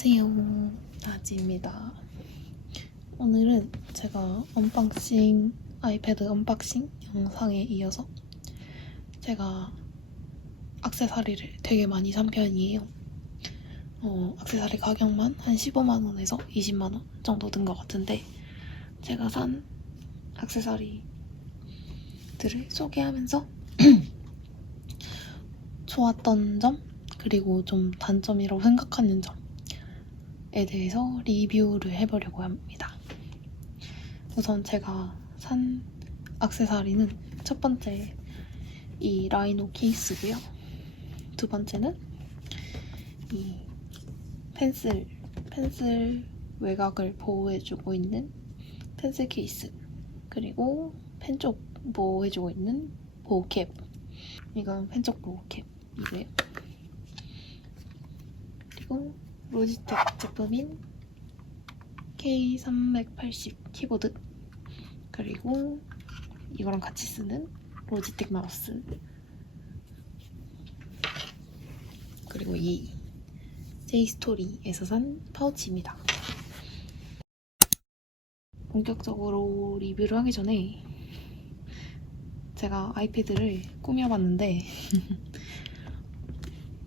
안녕하세요, 나지입니다. 오늘은 제가 아이패드 언박싱 영상에 이어서 제가 액세서리를 되게 많이 산 편이에요. 액세서리 가격만 한 15만원에서 20만원 정도 든 것 같은데 제가 산 액세서리들을 소개하면서 좋았던 점, 그리고 좀 단점이라고 생각하는 점에 대해서 리뷰를 해보려고 합니다. 우선 제가 산 액세서리는 첫 번째 이 라이노 케이스고요. 두 번째는 이 펜슬 외곽을 보호해주고 있는 펜슬 케이스, 그리고 펜 쪽 보호해주고 있는 보호캡. 이건 펜 쪽 보호캡이고요. 그리고 로지텍 제품인 K380 키보드, 그리고 이거랑 같이 쓰는 로지텍 마우스, 그리고 이 제이스토리에서 산 파우치입니다. 본격적으로 리뷰를 하기 전에 제가 아이패드를 꾸며봤는데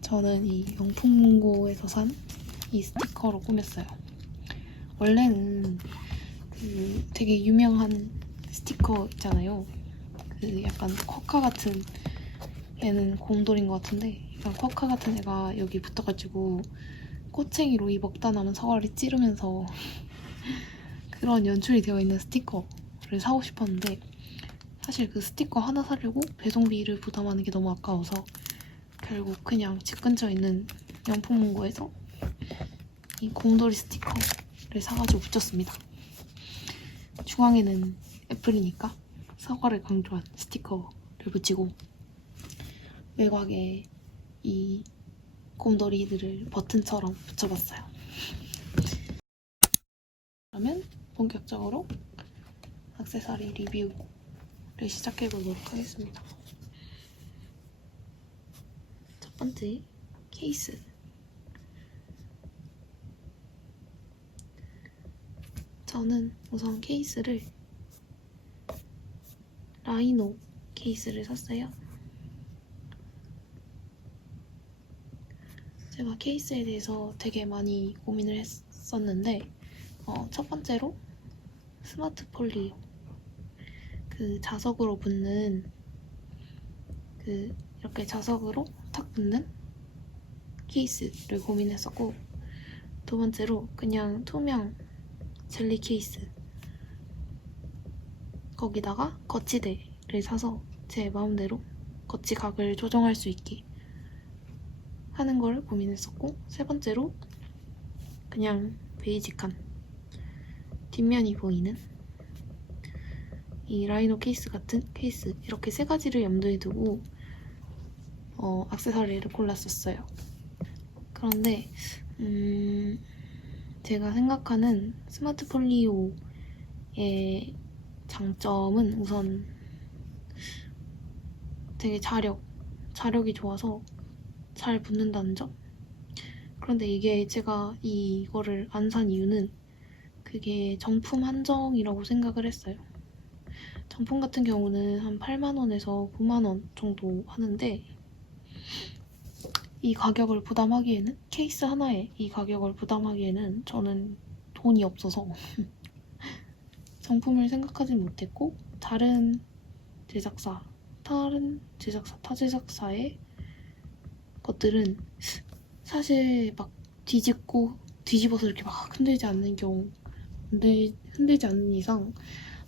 저는 이 명품문고에서 산 이 스티커로 꾸몄어요. 원래는 그 되게 유명한 스티커 있잖아요. 그 약간 쿼카 같은 얘는 곰돌인 것 같은데, 약간 쿼카 같은 애가 여기 붙어가지고 꼬챙이로 이 먹다 남은 사과를 찌르면서 그런 연출이 되어 있는 스티커를 사고 싶었는데, 사실 그 스티커 하나 사려고 배송비를 부담하는 게 너무 아까워서 결국 그냥 집 근처에 있는 명품문고에서 이 곰돌이 스티커를 사가지고 붙였습니다. 중앙에는 애플이니까 사과를 강조한 스티커를 붙이고 외곽에 이 곰돌이들을 버튼처럼 붙여봤어요. 그러면 본격적으로 액세서리 리뷰를 시작해보도록 하겠습니다. 첫 번째, 케이스. 저는 우선 케이스를 라이노 케이스를 샀어요. 제가 케이스에 대해서 되게 많이 고민을 했었는데 첫 번째로 스마트 폴리오, 그 자석으로 붙는 그 이렇게 자석으로 탁 붙는 케이스를 고민했었고, 두 번째로 그냥 투명 젤리 케이스, 거기다가 거치대를 사서 제 마음대로 거치각을 조정할 수 있게 하는 걸 고민했었고, 세 번째로 그냥 베이직한 뒷면이 보이는 이 라이노 케이스 같은 케이스, 이렇게 세 가지를 염두에 두고 액세서리를 골랐었어요. 그런데 제가 생각하는 스마트 폴리오의 장점은 우선 되게 자력이 좋아서 잘 붙는다는 점. 그런데 이게 제가 이거를 안 산 이유는 그게 정품 한정이라고 생각을 했어요. 정품 같은 경우는 한 8만원에서 9만원 정도 하는데, 이 가격을 부담하기에는, 케이스 하나에 이 가격을 부담하기에는 저는 돈이 없어서 정품을 생각하지 못했고, 타 제작사의 것들은 사실 막 뒤집어서 이렇게 막 흔들지 않는 이상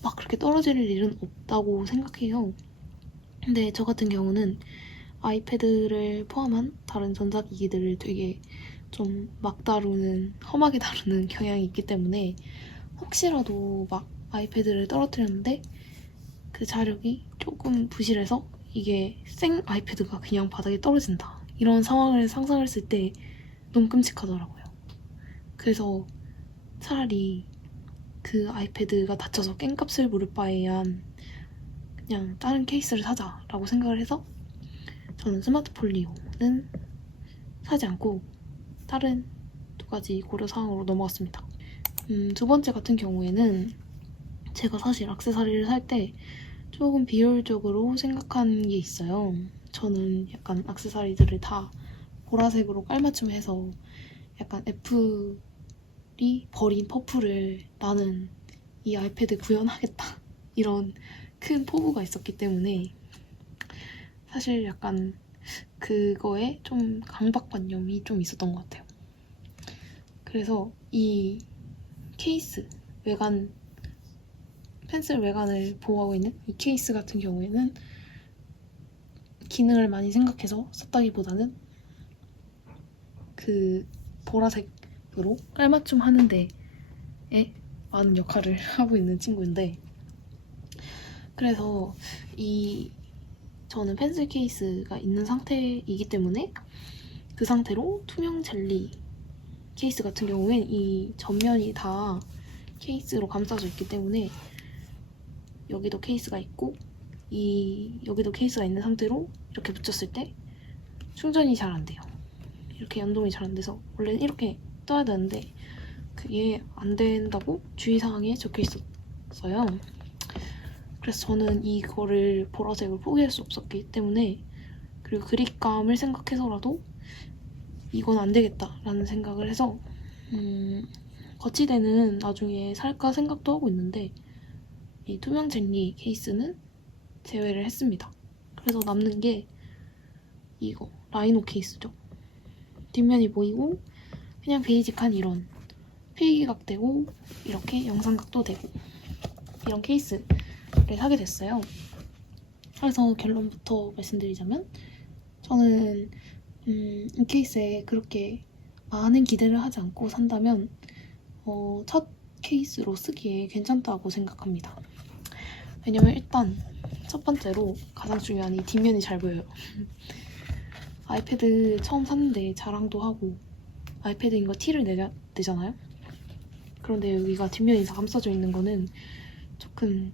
막 그렇게 떨어질 일은 없다고 생각해요. 근데 저 같은 경우는 아이패드를 포함한 다른 전자기기들을 되게 좀 험하게 다루는 경향이 있기 때문에 혹시라도 막 아이패드를 떨어뜨렸는데 그 자력이 조금 부실해서 이게 생 아이패드가 그냥 바닥에 떨어진다, 이런 상황을 상상했을 때 너무 끔찍하더라고요. 그래서 차라리 그 아이패드가 다쳐서 깽값을 물을 바에야 그냥 다른 케이스를 사자라고 생각을 해서 저는 스마트 폴리오는 사지 않고 다른 두 가지 고려사항으로 넘어갔습니다. 두 번째 같은 경우에는 제가 사실 액세서리를 살 때 조금 비효율적으로 생각한 게 있어요. 저는 약간 액세서리들을 다 보라색으로 깔맞춤해서 약간 애플이 버린 퍼플을 나는 이 아이패드 구현하겠다 이런 큰 포부가 있었기 때문에 사실 약간 그거에 좀 강박관념이 좀 있었던 것 같아요. 그래서 이 케이스, 펜슬 외관을 보호하고 있는 이 케이스 같은 경우에는 기능을 많이 생각해서 썼다기보다는 그 보라색으로 깔맞춤 하는 데에 많은 역할을 하고 있는 친구인데, 그래서 저는 펜슬 케이스가 있는 상태이기 때문에 그 상태로 투명 젤리 케이스 같은 경우엔 이 전면이 다 케이스로 감싸져 있기 때문에 여기도 케이스가 있고 여기도 케이스가 있는 상태로 이렇게 붙였을 때 충전이 잘 안 돼요. 이렇게 연동이 잘 안 돼서 원래는 이렇게 떠야 되는데 그게 안 된다고 주의사항에 적혀 있었어요. 그래서 저는 이거를 보라색을 포기할 수 없었기 때문에, 그리고 그립감을 생각해서라도 이건 안 되겠다라는 생각을 해서 거치대는 나중에 살까 생각도 하고 있는데 이 투명 젤리 케이스는 제외를 했습니다. 그래서 남는 게 이거 라이노 케이스죠. 뒷면이 보이고 그냥 베이직한 이런 필기각 되고 이렇게 영상각도 되고 이런 케이스를 사게 됐어요. 그래서 결론부터 말씀드리자면 저는 이 케이스에 그렇게 많은 기대를 하지 않고 산다면 첫 케이스로 쓰기에 괜찮다고 생각합니다. 왜냐면 일단 첫 번째로 가장 중요한 이 뒷면이 잘 보여요. 아이패드 처음 샀는데 자랑도 하고 아이패드인 거 티를 내잖아요? 그런데 여기가 뒷면이 다 감싸져 있는 거는 조금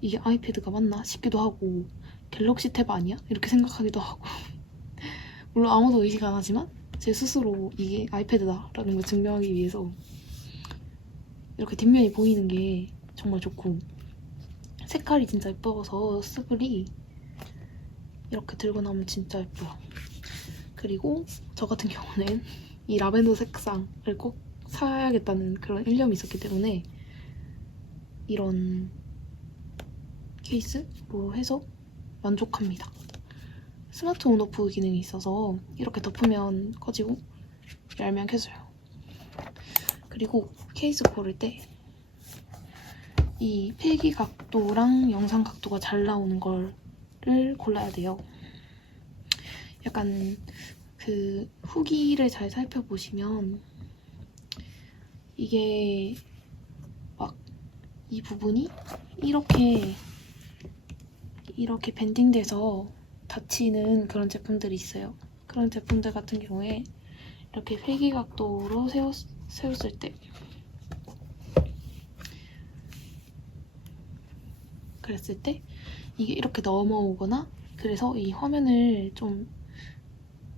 이게 아이패드가 맞나 싶기도 하고 갤럭시 탭 아니야? 이렇게 생각하기도 하고 물론 아무도 의식 안 하지만 제 스스로 이게 아이패드다라는 걸 증명하기 위해서 이렇게 뒷면이 보이는 게 정말 좋고, 색깔이 진짜 예뻐서 스글이 이렇게 들고 나면 진짜 예뻐요. 그리고 저 같은 경우는 이 라벤더 색상을 꼭 사야겠다는 그런 일념이 있었기 때문에 이런 케이스로 해서 만족합니다. 스마트 온오프 기능이 있어서 이렇게 덮으면 꺼지고 열면 켜져요. 그리고 케이스 고를 때 이 필기 각도랑 영상 각도가 잘 나오는 거를 골라야 돼요. 약간 그 후기를 잘 살펴보시면 이게 막 이 부분이 이렇게 밴딩돼서 닫히는 그런 제품들이 있어요. 그런 제품들 같은 경우에 이렇게 필기 각도로 세웠을 때 그랬을 때 이게 이렇게 넘어오거나 그래서 이 화면을 좀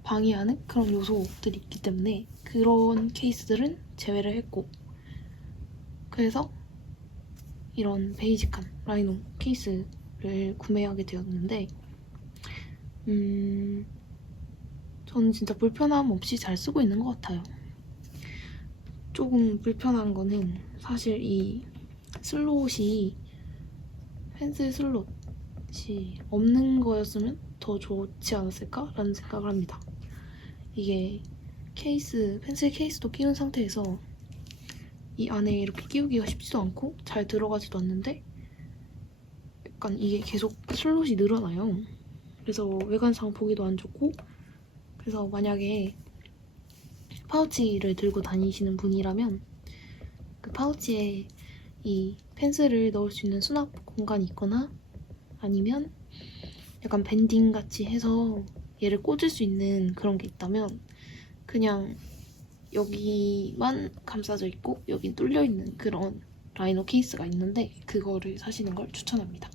방해하는 그런 요소들이 있기 때문에 그런 케이스들은 제외를 했고, 그래서 이런 베이직한 라이노 케이스를 구매하게 되었는데 저는 진짜 불편함 없이 잘 쓰고 있는 것 같아요. 조금 불편한 거는 사실 이 슬롯이 펜슬 슬롯이 없는 거였으면 더 좋지 않았을까라는 생각을 합니다. 이게 펜슬 케이스도 끼운 상태에서 이 안에 이렇게 끼우기가 쉽지도 않고 잘 들어가지도 않는데 약간 이게 계속 슬롯이 늘어나요. 그래서 외관상 보기도 안 좋고, 그래서 만약에 파우치를 들고 다니시는 분이라면 그 파우치에 이 펜슬을 넣을 수 있는 수납 공간이 있거나 아니면 약간 밴딩 같이 해서 얘를 꽂을 수 있는 그런 게 있다면 그냥 여기만 감싸져 있고 여긴 뚫려 있는 그런 라이너 케이스가 있는데 그거를 사시는 걸 추천합니다.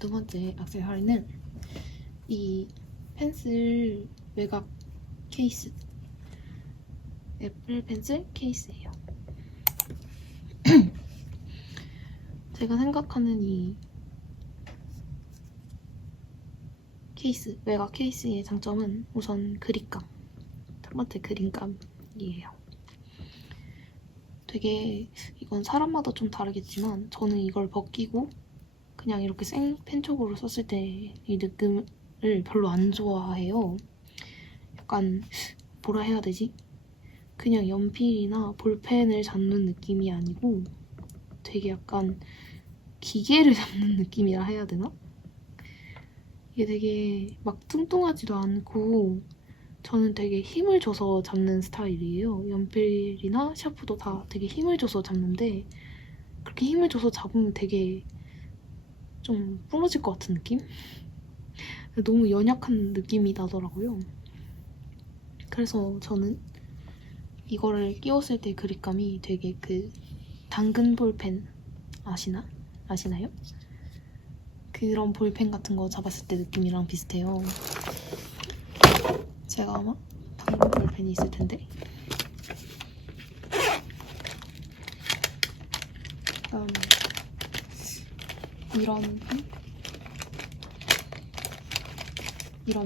두 번째 액세서리는 이 펜슬 외곽 케이스, 애플 펜슬 케이스예요. 제가 생각하는 이 케이스, 외곽 케이스의 장점은 우선 그립감, 첫 번째 그림감이에요. 되게 이건 사람마다 좀 다르겠지만 저는 이걸 벗기고 그냥 이렇게 생펜촉으로 썼을 때 이 느낌을 별로 안 좋아해요. 약간 뭐라 해야 되지? 그냥 연필이나 볼펜을 잡는 느낌이 아니고 되게 약간 기계를 잡는 느낌이라 해야 되나? 이게 되게 막 뚱뚱하지도 않고 저는 되게 힘을 줘서 잡는 스타일이에요. 연필이나 샤프도 다 되게 힘을 줘서 잡는데 그렇게 힘을 줘서 잡으면 되게 좀 부러질 것 같은 느낌? 너무 연약한 느낌이 나더라고요. 그래서 저는 이거를 끼웠을 때 그립감이 되게 그 당근 볼펜 아시나요? 그런 볼펜 같은 거 잡았을 때 느낌이랑 비슷해요. 제가 아마 당근 볼펜이 있을 텐데 이런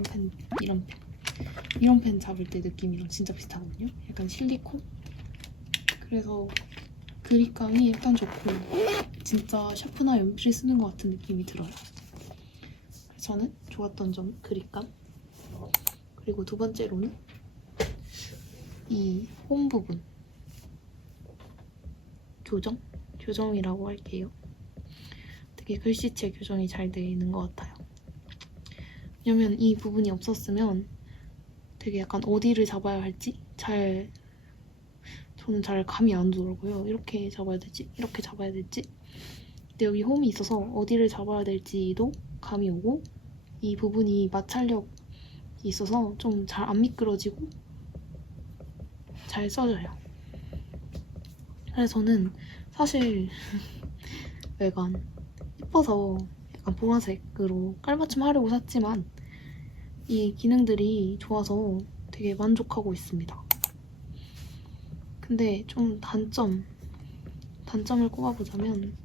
펜? 이런 펜 잡을 때 느낌이랑 진짜 비슷하거든요. 약간 실리콘? 그래서 그립감이 일단 좋고 진짜 샤프나 연필을 쓰는 것 같은 느낌이 들어요. 그래서 저는 좋았던 점 그립감. 그리고 두 번째로는 이 홈 부분 교정이라고 할게요. 되게 글씨체 교정이 잘 되는 것 같아요. 왜냐면 이 부분이 없었으면 되게 약간 어디를 잡아야 할지 저는 잘 감이 안 오더라고요. 이렇게 잡아야 될지 이렇게 잡아야 될지. 근데 여기 홈이 있어서 어디를 잡아야 될지도 감이 오고 이 부분이 마찰력이 있어서 좀 잘 안 미끄러지고 잘 써져요. 그래서 저는 사실 외관 예뻐서 약간 보라색으로 깔맞춤 하려고 샀지만 이 기능들이 좋아서 되게 만족하고 있습니다. 근데 좀 단점을 꼽아보자면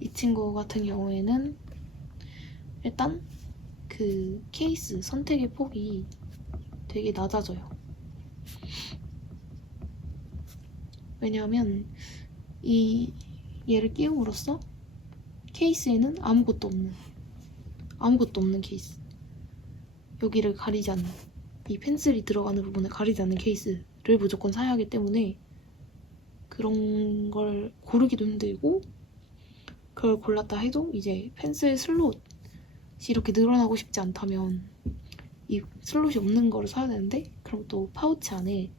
이 친구 같은 경우에는 일단 그 케이스 선택의 폭이 되게 낮아져요. 왜냐하면 얘를 끼움으로써 케이스에는 아무것도 없는 케이스, 여기를 가리지 않는 이 펜슬이 들어가는 부분을 가리지 않는 케이스를 무조건 사야 하기 때문에 그런 걸 고르기도 힘들고 그걸 골랐다 해도 이제 펜슬 슬롯이 이렇게 늘어나고 싶지 않다면 이 슬롯이 없는 거를 사야 되는데 그럼 또 파우치 안에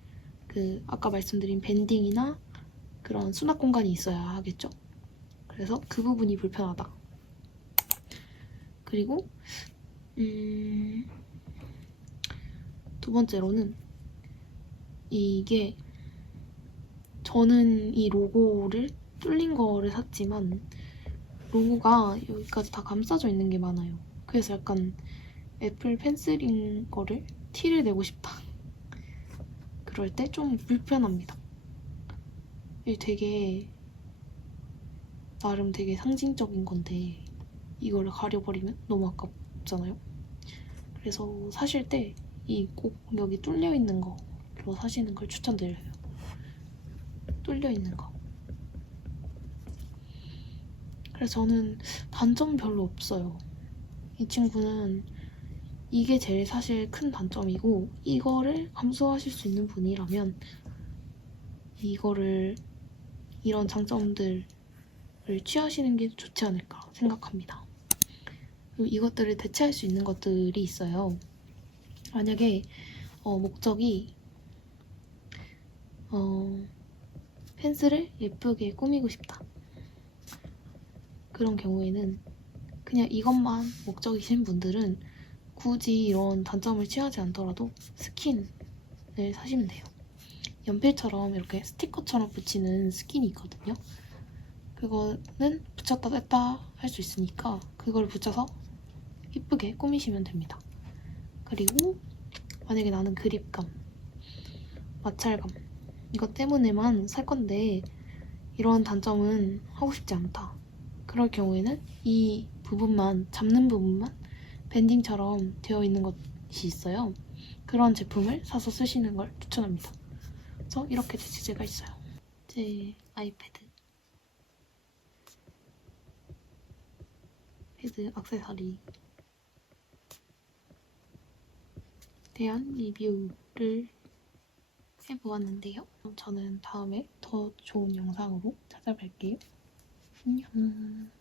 그 아까 말씀드린 밴딩이나 그런 수납 공간이 있어야 하겠죠. 그래서 그 부분이 불편하다. 그리고 두 번째로는 이게 저는 이 로고를 뚫린 거를 샀지만 로고가 여기까지 다 감싸져 있는 게 많아요. 그래서 약간 애플 펜슬인 거를 티를 내고 싶다. 그럴 때 좀 불편합니다. 이게 되게 나름 되게 상징적인 건데 이거를 가려버리면 너무 아깝잖아요. 그래서 사실 때 이 꼭 여기 뚫려 있는 거로 사시는 걸 추천드려요. 뚫려 있는 거. 그래서 저는 단점 별로 없어요. 이 친구는 이게 제일 사실 큰 단점이고 이거를 감수하실 수 있는 분이라면 이런 장점들을 취하시는 게 좋지 않을까 생각합니다. 그리고 이것들을 대체할 수 있는 것들이 있어요. 만약에 목적이 펜슬을 예쁘게 꾸미고 싶다. 그런 경우에는 그냥 이것만 목적이신 분들은 굳이 이런 단점을 취하지 않더라도 스킨을 사시면 돼요. 연필처럼 이렇게 스티커처럼 붙이는 스킨이 있거든요. 그거는 붙였다 뺐다 할 수 있으니까 그걸 붙여서 이쁘게 꾸미시면 됩니다. 그리고 만약에 나는 그립감, 마찰감 이것 때문에만 살 건데 이런 단점은 하고 싶지 않다. 그럴 경우에는 이 부분만, 잡는 부분만 밴딩처럼 되어 있는 것이 있어요. 그런 제품을 사서 쓰시는 걸 추천합니다. 그래서 이렇게 재치제가 있어요. 제 아이패드 액세서리 대한 리뷰를 해보았는데요. 그럼 저는 다음에 더 좋은 영상으로 찾아뵐게요. 안녕.